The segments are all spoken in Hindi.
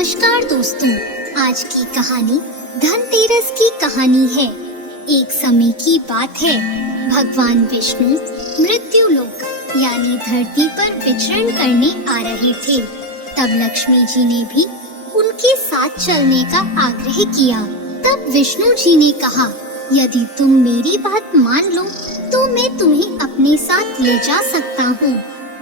नमस्कार दोस्तों, आज की कहानी धनतेरस की कहानी है। एक समय की बात है, भगवान विष्णु मृत्यु लोक यानी धरती पर विचरण करने आ रहे थे। तब लक्ष्मी जी ने भी उनके साथ चलने का आग्रह किया। तब विष्णु जी ने कहा, यदि तुम मेरी बात मान लो तो मैं तुम्हें अपने साथ ले जा सकता हूँ।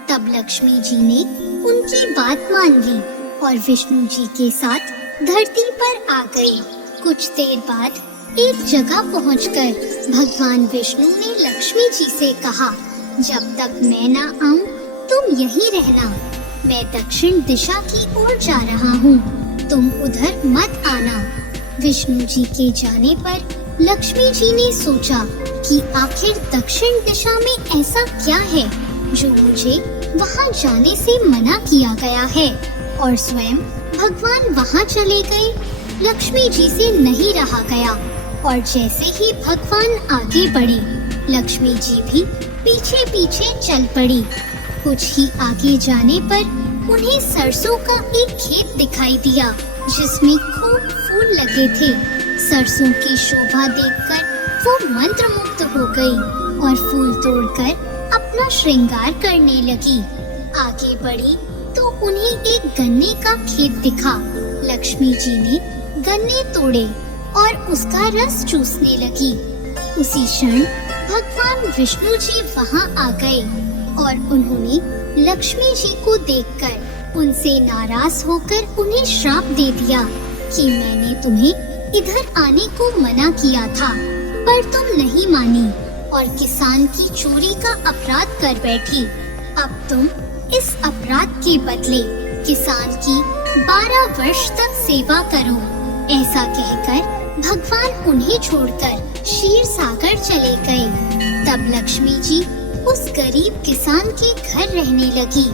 तब लक्ष्मी जी ने उनकी बात मान ली और विष्णु जी के साथ धरती पर आ गए। कुछ देर बाद एक जगह पहुंचकर भगवान विष्णु ने लक्ष्मी जी से कहा, जब तक मैं ना आऊं तुम यहीं रहना। मैं दक्षिण दिशा की ओर जा रहा हूँ, तुम उधर मत आना। विष्णु जी के जाने पर लक्ष्मी जी ने सोचा कि आखिर दक्षिण दिशा में ऐसा क्या है जो मुझे वहाँ जाने से मना किया गया है, और स्वयं भगवान वहाँ चले गए। लक्ष्मी जी से नहीं रहा गया और जैसे ही भगवान आगे बढ़े, लक्ष्मी जी भी पीछे पीछे चल पड़ी। कुछ ही आगे जाने पर उन्हें सरसों का एक खेत दिखाई दिया जिसमें खूब फूल लगे थे। सरसों की शोभा देखकर वो मंत्रमुग्ध हो गई और फूल तोड़कर अपना श्रृंगार करने लगी। आगे बढ़ी तो उन्हें एक गन्ने का खेत दिखा। लक्ष्मी जी ने गन्ने तोड़े और उसका रस चूसने लगी। उसी क्षण भगवान विष्णु जी वहां आ गए और उन्होंने लक्ष्मी जी को देखकर उनसे नाराज होकर उन्हें श्राप दे दिया कि मैंने तुम्हें इधर आने को मना किया था, पर तुम नहीं मानी और किसान की चोरी का अपराध कर बैठी। अब तुम इस अपराध के बदले किसान की 12 वर्ष तक सेवा करो। ऐसा कहकर भगवान उन्हें छोड़कर क्षीर सागर चले गए। तब लक्ष्मी जी उस गरीब किसान के घर रहने लगी।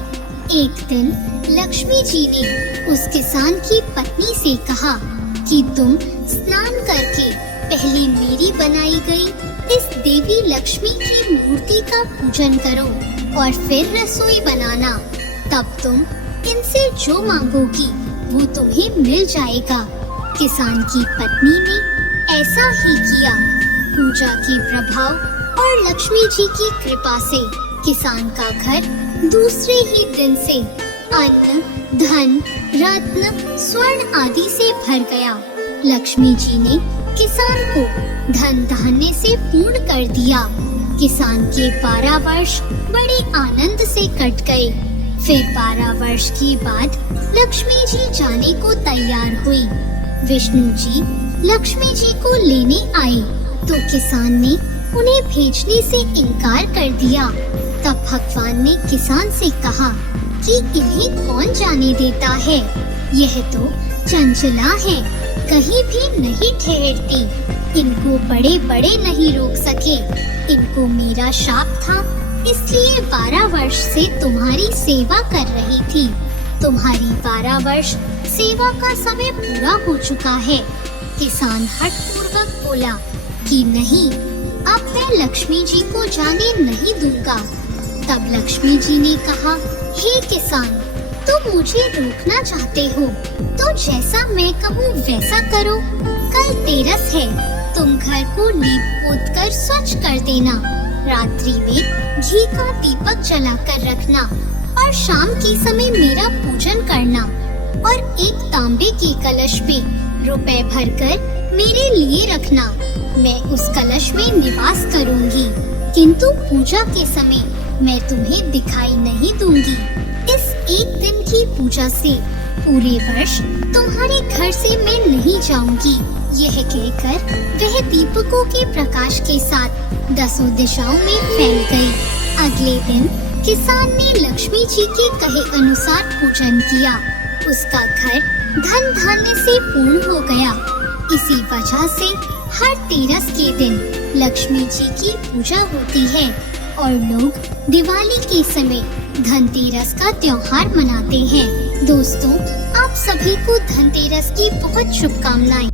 एक दिन लक्ष्मी जी ने उस किसान की पत्नी से कहा कि तुम स्नान करके पहले मेरी बनाई गई इस देवी लक्ष्मी की मूर्ति का पूजन करो और फिर रसोई बनाना। तब तुम इनसे जो मांगोगी वो तुम्हें मिल जाएगा। किसान की पत्नी ने ऐसा ही किया। पूजा के प्रभाव और लक्ष्मी जी की कृपा से किसान का घर दूसरे ही दिन से अन्न, धन, रत्न, स्वर्ण आदि से भर गया। लक्ष्मी जी ने किसान को धन धान्य से पूर्ण कर दिया। किसान के 12 वर्ष बड़े आनंद से कट गए। फिर 12 वर्ष के बाद लक्ष्मी जी जाने को तैयार हुई। विष्णु जी लक्ष्मी जी को लेने आए तो किसान ने उन्हें भेजने से इनकार कर दिया। तब भगवान ने किसान से कहा कि इन्हें कौन जाने देता है, यह तो चंचला है, कहीं भी नहीं ठहरती। इनको बड़े बड़े नहीं रोक सके। इनको मेरा शाप था, इसलिए 12 वर्ष से तुम्हारी सेवा कर रही थी। तुम्हारी 12 वर्ष सेवा का समय पूरा हो चुका है। किसान हठपूर्वक बोला कि नहीं, अब मैं लक्ष्मी जी को जाने नहीं दूंगा। तब लक्ष्मी जी ने कहा, हे किसान, तुम मुझे रोकना चाहते हो तो जैसा मैं कहूँ वैसा करो। कल तेरस है, तुम घर को लीप पोत कर स्वच्छ कर देना। रात्रि में घी का दीपक जला कर रखना और शाम के समय मेरा पूजन करना और एक तांबे के कलश में रुपए भरकर मेरे लिए रखना। मैं उस कलश में निवास करूंगी, किंतु पूजा के समय मैं तुम्हें दिखाई नहीं दूंगी। इस एक दिन की पूजा से पूरे वर्ष तुम्हारे घर से मैं नहीं जाऊंगी। यह कहकर वह दीपकों के प्रकाश के साथ 10 दिशाओं में फैल गई। अगले दिन किसान ने लक्ष्मी जी के कहे अनुसार पूजन किया। उसका घर धन धान्य से पूर्ण हो गया। इसी वजह से हर तेरस के दिन लक्ष्मी जी की पूजा होती है और लोग दिवाली के समय धनतेरस का त्योहार मनाते हैं। दोस्तों, आप सभी को धनतेरस की बहुत शुभकामनाएं।